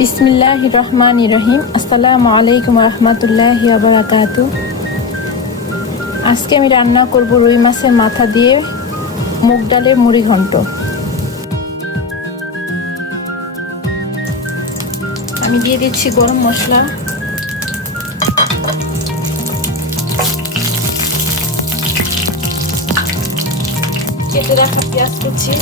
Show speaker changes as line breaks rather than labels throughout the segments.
বিসমিল্লাহ রহমান রহিম আসসালামু আলাইকুম রহমতুল্লাহ বারাকাত আজকে আমি রান্না করব রুই মাছের মাথা দিয়ে মুগ ডালের মুড়ি ঘন্ট। আমি দিয়ে দিচ্ছি গরম মশলা। কেটে রাখা পেঁয়াজ কুচি।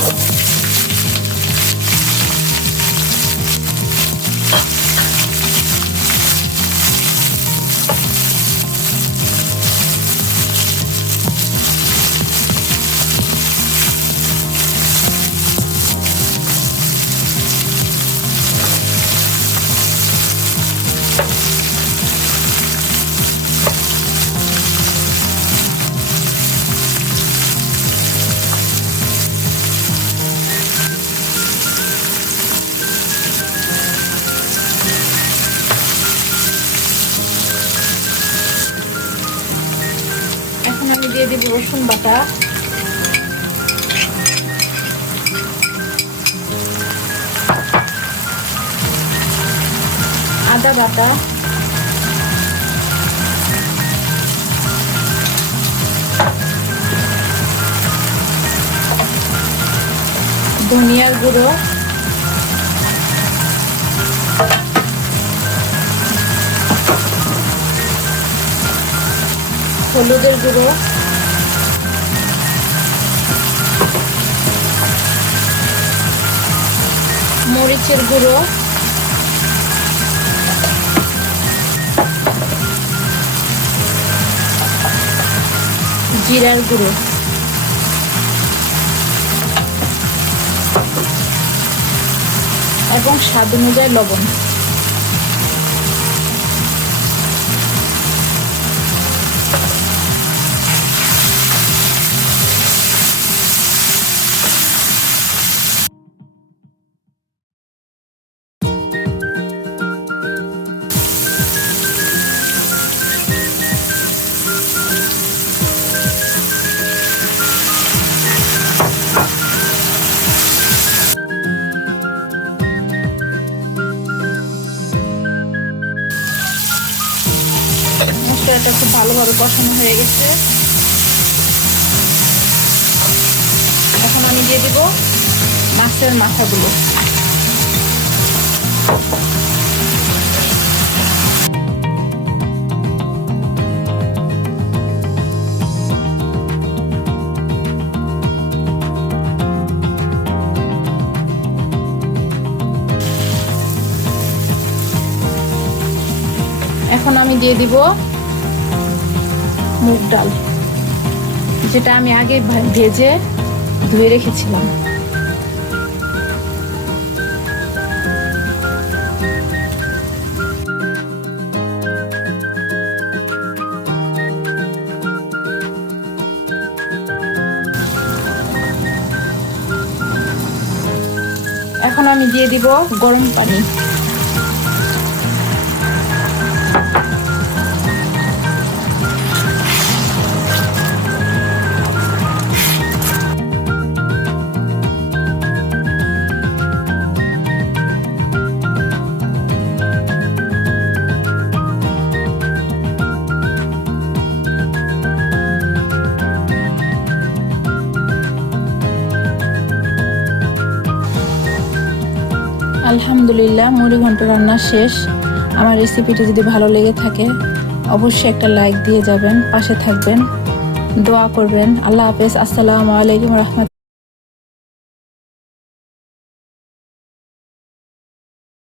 দিয়ে দিব রসুন বাটা। আদা বাটা। ধনিয়ার গুঁড়ো। হলুদের গুঁড়ো। মরিচের গুঁড়ো। জিরার গুঁড়ো। এবং স্বাদ অনুযায়ী লবণ। মশলাটা খুব ভালোভাবে কষানো হয়ে গেছে। এখন আমি দিয়ে দেব মাছের মাথাগুলো। এখন আমি দিয়ে দিব মুগ ডাল যেটা আমি আগে ভেজে ধুয়ে রেখেছিলাম। এখন আমি দিয়ে দিব গরম পানি। আলহামদুলিল্লাহ, মুড়ি ঘন্ট রান্না শেষ। আমার রেসিপিটি যদি ভালো লেগে থাকে, অবশ্যই একটা লাইক দিয়ে যাবেন, পাশে থাকবেন, দোয়া করবেন। আল্লাহ হাফেজ, আসসালামু আলাইকুম রহমত